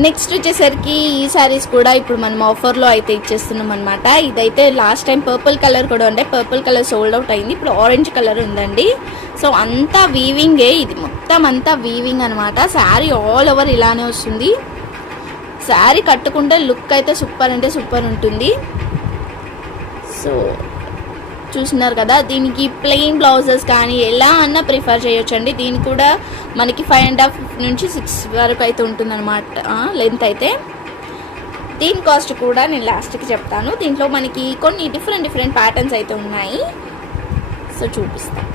Next వచ్చేసరికి ఈ శారీస్ కూడా ఇప్పుడు మనం ఆఫర్లో అయితే ఇచ్చేస్తున్నాం అనమాట ఇదైతే లాస్ట్ టైం పర్పుల్ కలర్ కూడా ఉండే. పర్పుల్ కలర్ సోల్డ్ అవుట్ అయింది. ఇప్పుడు ఆరెంజ్ కలర్ ఉందండి. సో అంతా వీవింగే ఇది మొత్తం అంతా వీవింగ్ అనమాట శారీ ఆల్ ఓవర్ ఇలానే వస్తుంది. శారీ కట్టుకుంటే లుక్ అయితే సూపర్ అంటే సూపర్ ఉంటుంది. సో చూస్తున్నారు కదా దీనికి ప్లెయిన్ బ్లౌజెస్ కానీ ఎలా అన్నా ప్రిఫర్ చేయొచ్చండి. దీని కూడా మనకి ఫైవ్ అండ్ హాఫ్ నుంచి సిక్స్ వరకు అయితే ఉంటుందన్నమాట. లెంత్ అయితే. దీని కాస్ట్ కూడా నేను లాస్ట్కి చెప్తాను. దీంట్లో మనకి కొన్ని డిఫరెంట్ డిఫరెంట్ ప్యాటర్న్స్ అయితే ఉన్నాయి. సో చూపిస్తాను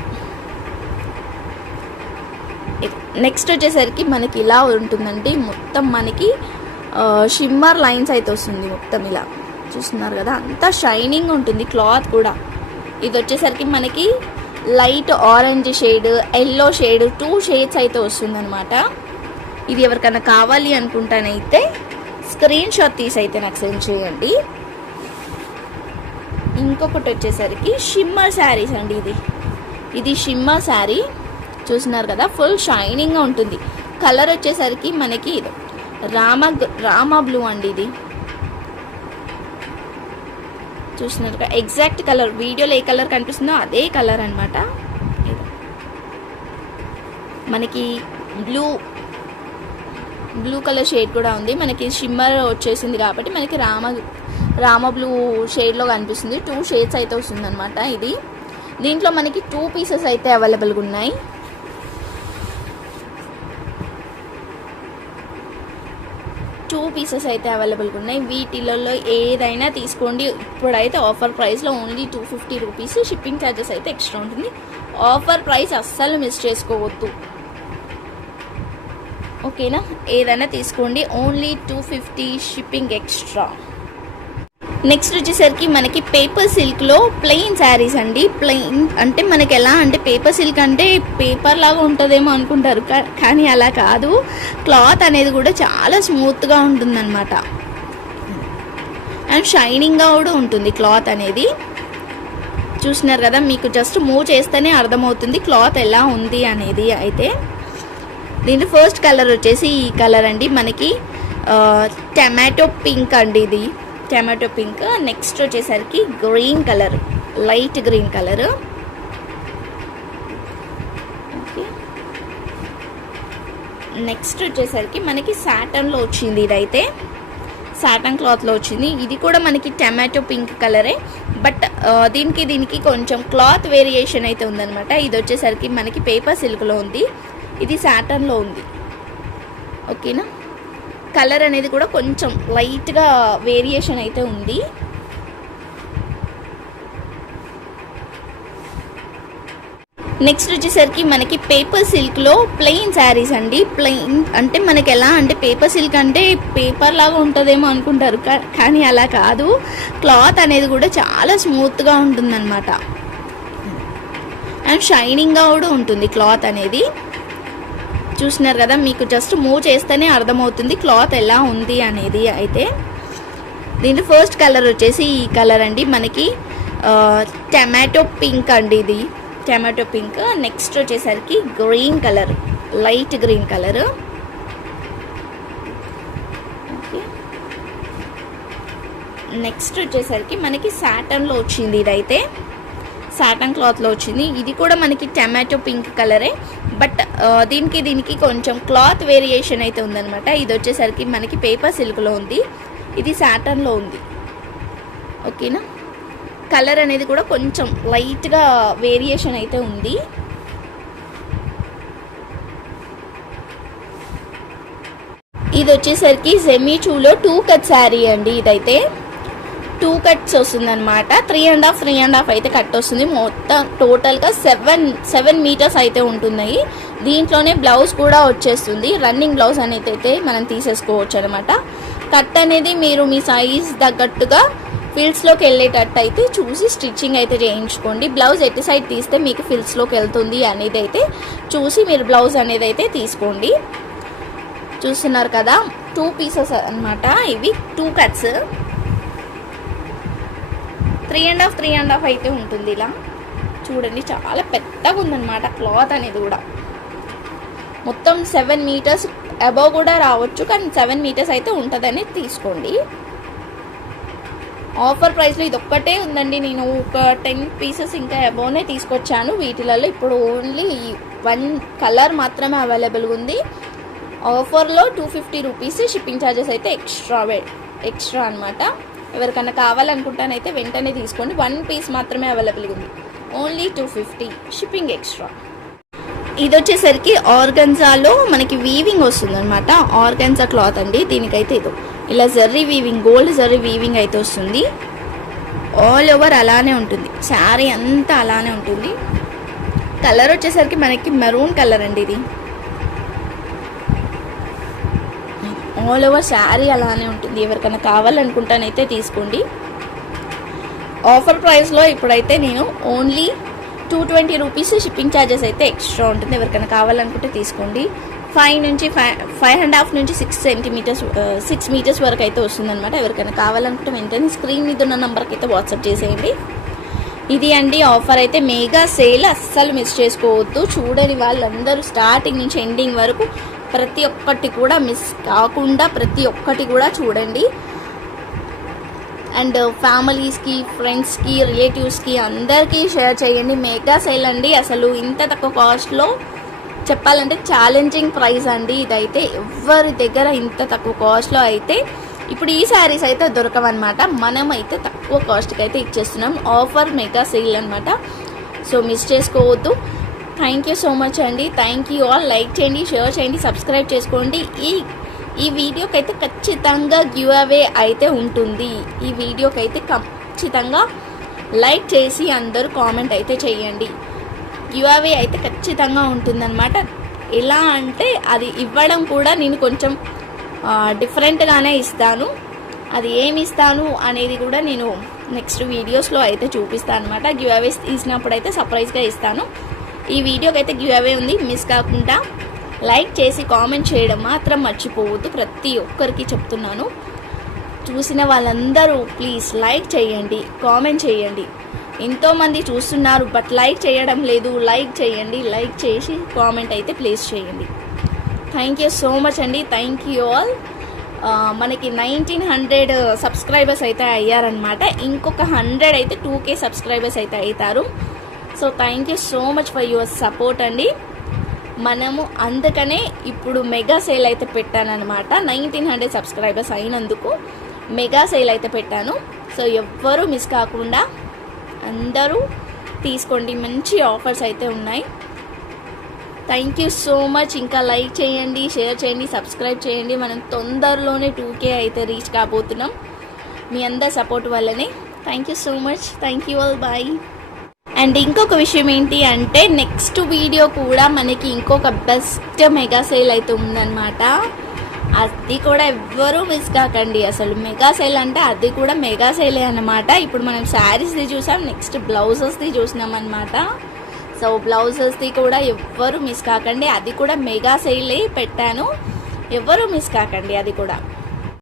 నెక్స్ట్ వచ్చేసరికి మనకి ఇలా ఉంటుందండి. మొత్తం మనకి షిమ్మర్ లైన్స్ అయితే వస్తుంది మొత్తం ఇలా. చూస్తున్నారు కదా అంతా షైనింగ్ ఉంటుంది క్లాత్ కూడా. ఇది వచ్చేసరికి మనకి light orange shade yellow shade two shades అయితే వస్తుందన్నమాట. ఇది ఎవరికైనా కావాలి అనుకుంటానైతే స్క్రీన్ షాట్ తీసి అయితే నాకు సెండ్ చేయండి. ఇంకొకటి వచ్చేసరికి షిమ్మర్ శారీస్ అండి ఇది. ఇది షిమ్మర్ శారీ. చూస్తున్నారు కదా ఫుల్ షైనింగ్గా ఉంటుంది. కలర్ వచ్చేసరికి మనకి ఇది. రామ రామ బ్లూ అండి ఇది. చూస్తున్నారు ఎగ్జాక్ట్ కలర్ వీడియోలో ఏ కలర్ కనిపిస్తుందో అదే కలర్ అనమాట మనకి బ్లూ బ్లూ కలర్ షేడ్ కూడా ఉంది. మనకి షిమ్మర్ వచ్చేసింది కాబట్టి మనకి రామ రామ బ్లూ షేడ్లో కనిపిస్తుంది. టూ షేడ్స్ అయితే వస్తుంది ఇది. దీంట్లో మనకి టూ పీసెస్ అయితే అవైలబుల్గా ఉన్నాయి. టూ పీసెస్ అయితే అవైలబుల్గా ఉన్నాయి. వీటిలలో ఏదైనా తీసుకోండి. ఇప్పుడైతే ఆఫర్ ప్రైస్లో only two fifty rupees shipping charges అయితే ఎక్స్ట్రా ఉంటుంది. ఆఫర్ ప్రైస్ అస్సలు మిస్ చేసుకోవద్దు. ఓకేనా ఏదైనా తీసుకోండి. Only two fifty shipping extra next వచ్చేసరికి మనకి పేపర్ సిల్క్లో ప్లెయిన్ శారీస్ అండి. ప్లెయిన్ అంటే మనకి ఎలా అంటే పేపర్ సిల్క్ అంటే పేపర్ లాగా ఉంటుందేమో అనుకుంటారు. కానీ అలా కాదు. క్లాత్ అనేది కూడా చాలా స్మూత్గా ఉంటుందన్నమాట. అండ్ షైనింగ్గా కూడా ఉంటుంది క్లాత్ అనేది. చూసినారు కదా మీకు జస్ట్ మూవ్ చేస్తేనే అర్థమవుతుంది క్లాత్ ఎలా ఉంది అనేది అయితే. దీంట్లో ఫస్ట్ కలర్ వచ్చేసి ఈ కలర్ అండి. మనకి టమాటో పింక్ అండి ఇది. Tomato pink. నెక్స్ట్ వచ్చేసరికి green colour light green colour. Next వచ్చేసరికి మనకి సాటన్లో వచ్చింది ఇదైతే. సాటన్ క్లాత్లో వచ్చింది. ఇది కూడా మనకి టమాటో పింక్ కలరే. బట్ దీనికి దీనికి కొంచెం క్లాత్ వేరియేషన్ అయితే ఉందన్నమాట. ఇది వచ్చేసరికి మనకి పేపర్ సిల్క్లో ఉంది. ఇది సాటన్లో ఉంది. ఓకేనా? కలర్ అనేది కూడా కొంచెం లైట్గా వేరియేషన్ అయితే ఉంది. నెక్స్ట్ వచ్చేసరికి మనకి పేపర్ సిల్క్లో ప్లెయిన్ శారీస్ అండి. ప్లెయిన్ అంటే మనకి ఎలా అంటే పేపర్ సిల్క్ అంటే పేపర్ లాగా ఉంటుందేమో అనుకుంటారు. కానీ అలా కాదు. క్లాత్ అనేది కూడా చాలా స్మూత్గా ఉంటుందన్నమాట. అండ్ షైనింగ్గా కూడా ఉంటుంది క్లాత్ అనేది. చూసినారు కదా మీకు జస్ట్ మూవ్ చేస్తేనే అర్థమవుతుంది క్లాత్ ఎలా ఉంది అనేది అయితే. దీంట్లో ఫస్ట్ కలర్ వచ్చేసి ఈ కలర్ అండి. మనకి టమాటో పింక్ అండి ఇది. టమాటో పింక్ నెక్స్ట్ వచ్చేసరికి green colour light green colour next వచ్చేసరికి మనకి సాటన్లో వచ్చింది ఇదైతే. సాటన్ క్లాత్లో వచ్చింది. ఇది కూడా మనకి టమాటో పింక్ కలరే బట్ దీనికి దీనికి కొంచెం క్లాత్ వేరియేషన్ అయితే ఉందన్నమాట. ఇది వచ్చేసరికి మనకి పేపర్ సిల్క్లో ఉంది. ఇది సాటన్లో ఉంది. ఓకేనా? కలర్ అనేది కూడా కొంచెం లైట్గా వేరియేషన్ అయితే ఉంది. ఇది వచ్చేసరికి సెమీ చూలో టూ కట్ శారీ అండి ఇదైతే. టూ కట్స్ వస్తుంది అనమాట three and half three and half అయితే కట్ వస్తుంది. మొత్తం టోటల్గా సెవెన్ సెవెన్ మీటర్స్ అయితే ఉంటున్నాయి. దీంట్లోనే బ్లౌజ్ కూడా వచ్చేస్తుంది. రన్నింగ్ బ్లౌజ్ అనేది అయితే మనం తీసేసుకోవచ్చు అనమాట కట్ అనేది మీరు మీ సైజ్ తగ్గట్టుగా ఫిల్స్లోకి వెళ్ళేటట్టు అయితే చూసి స్టిచ్చింగ్ అయితే చేయించుకోండి. బ్లౌజ్ ఎటు సైడ్ తీస్తే మీకు ఫిల్స్లోకి వెళ్తుంది అనేది అయితే చూసి మీరు బ్లౌజ్ అనేది అయితే తీసుకోండి. చూస్తున్నారు కదా? టూ పీసెస్ అన్నమాట. ఇవి two cuts three and half three and half అయితే ఉంటుంది ఇలా. చూడండి చాలా పెద్దగా ఉందన్నమాట క్లాత్ అనేది కూడా. మొత్తం సెవెన్ మీటర్స్ అబవ్ కూడా రావచ్చు కానీ సెవెన్ మీటర్స్ అయితే ఉంటుందని తీసుకోండి. ఆఫర్ ప్రైస్లో ఇది ఒక్కటే ఉందండి. నేను ఒక టెన్ పీసెస్ ఇంకా అబౌనే తీసుకొచ్చాను. వీటిలలో ఇప్పుడు ఓన్లీ వన్ కలర్ మాత్రమే అవైలబుల్గా ఉంది. ఆఫర్లో two fifty rupees shipping charges అయితే ఎక్స్ట్రా ఎక్స్ట్రా అనమాట ఎవరికైనా కావాలనుకుంటానైతే వెంటనే తీసుకోండి. వన్ పీస్ మాత్రమే అవైలబుల్గా ఉంది. Only two fifty shipping extra ఇది వచ్చేసరికి ఆర్గన్జాలో మనకి వీవింగ్ వస్తుంది అనమాట ఆర్గన్జా క్లాత్ అండి. దీనికైతే ఇది. ఇలా zari weaving gold zari weaving అయితే వస్తుంది. ఆల్ ఓవర్ అలానే ఉంటుంది. శారీ అంతా అలానే ఉంటుంది. కలర్ వచ్చేసరికి మనకి మెరూన్ కలర్ అండి ఇది. ఆల్ ఓవర్ శారీ అలానే ఉంటుంది. ఎవరికైనా కావాలనుకుంటానైతే తీసుకోండి. ఆఫర్ ప్రైస్లో ఇప్పుడైతే నేను only two twenty rupees shipping charges అయితే ఎక్స్ట్రా ఉంటుంది. ఎవరికైనా కావాలనుకుంటే తీసుకోండి. ఫైవ్ నుంచి ఫైవ్ ఫైవ్ అండ్ హాఫ్ నుంచి సిక్స్ సెంటీమీటర్స్ సిక్స్ మీటర్స్ వరకు అయితే వస్తుందన్నమాట. ఎవరికైనా కావాలనుకుంటే వెంటనే స్క్రీన్ మీద ఉన్న నెంబర్కి అయితే వాట్సాప్ చేసేయండి. ఇది అండి ఆఫర్ అయితే. మేఘా సేల్ అస్సలు మిస్ చేసుకోవద్దు. చూడని వాళ్ళందరూ స్టార్టింగ్ నుంచి ఎండింగ్ వరకు ప్రతి ఒక్కటి కూడా మిస్ కాకుండా ప్రతి ఒక్కటి కూడా చూడండి. అండ్ ఫ్యామిలీస్కి ఫ్రెండ్స్కి రిలేటివ్స్కి అందరికీ షేర్ చేయండి. మెగా సేల్ అండి. అసలు ఇంత తక్కువ కాస్ట్లో చెప్పాలంటే ఛాలెంజింగ్ ప్రైస్ అండి. ఇదైతే ఎవరి దగ్గర ఇంత తక్కువ కాస్ట్లో అయితే ఇప్పుడు ఈ శారీస్ అయితే దొరకవన్నమాట. మనం అయితే తక్కువ కాస్ట్కి అయితే ఇచ్చేస్తున్నాం. ఆఫర్ మెగా సేల్ అనమాట సో మిస్ చేసుకోవద్దు. థ్యాంక్ యూ సో మచ్ అండి. Thank you all. లైక్ చేయండి షేర్ చేయండి సబ్స్క్రైబ్ చేసుకోండి. ఈ ఈ వీడియోకి అయితే ఖచ్చితంగా గివ్ అవే అయితే ఉంటుంది. ఈ వీడియోకి అయితే ఖచ్చితంగా లైక్ చేసి అందరూ కామెంట్ అయితే చేయండి. గివ్ అవే అయితే ఖచ్చితంగా ఉంటుందన్నమాట. ఎలా అంటే అది ఇవ్వడం కూడా నేను కొంచెం డిఫరెంట్గానే ఇస్తాను. అది ఏమి ఇస్తాను అనేది కూడా నేను నెక్స్ట్ వీడియోస్లో అయితే చూపిస్తాను అనమాట గివ్ అవేస్ తీసినప్పుడు అయితే సర్ప్రైజ్గా ఇస్తాను. ఈ వీడియోకి అయితే గివ్ అవే ఉంది. మిస్ కాకుండా లైక్ చేసి కామెంట్ చేయడం మాత్రం మర్చిపోవద్దు. ప్రతి ఒక్కరికి చెప్తున్నాను. చూసిన వాళ్ళందరూ ప్లీజ్ లైక్ చేయండి కామెంట్ చేయండి. ఎంతోమంది చూస్తున్నారు బట్ లైక్ చేయడం లేదు. లైక్ చేయండి లైక్ చేసి కామెంట్ అయితే ప్లేస్ చేయండి. థ్యాంక్ యూ సో మచ్ అండి. థ్యాంక్ యూ ఆల్ మనకి నైన్టీన్ హండ్రెడ్ సబ్స్క్రైబర్స్ అయితే అయ్యారనమాట ఇంకొక హండ్రెడ్ అయితే టూ కే సబ్స్క్రైబర్స్ అయితే అవుతారు. So thank you so much for your support అండి. మనము అందుకనే ఇప్పుడు మెగా సేల్ అయితే పెట్టానన్నమాట. నైన్టీన్ హండ్రెడ్ సబ్స్క్రైబర్స్ అయినందుకు మెగా సేల్ అయితే పెట్టాను. సో ఎవ్వరూ మిస్ కాకుండా అందరూ తీసుకోండి. మంచి ఆఫర్స్ అయితే ఉన్నాయి. థ్యాంక్ యూ సో మచ్ ఇంకా లైక్ చేయండి షేర్ చేయండి సబ్స్క్రైబ్ చేయండి. మనం తొందరలోనే టూ కే అయితే రీచ్ కాబోతున్నాం. మీ అందరి సపోర్ట్ వల్లనే. Thank you so much thank you all bye and ఇంకొక విషయం ఏంటి అంటే నెక్స్ట్ వీడియో కూడా మనకి ఇంకొక బెస్ట్ మెగా సేల్ అయితే ఉందన్నమాట. అది కూడా ఎవ్వరూ మిస్ కాకండి. అసలు మెగా సేల్ అంటే అది కూడా మెగా సేలే అనమాట ఇప్పుడు మనం శారీస్ది చూసాం నెక్స్ట్ బ్లౌజెస్ది చూసినాం అనమాట సో బ్లౌజెస్ది కూడా ఎవ్వరూ మిస్ కాకండి. అది కూడా మెగా సేలే పెట్టాను. ఎవ్వరూ మిస్ కాకండి అది కూడా.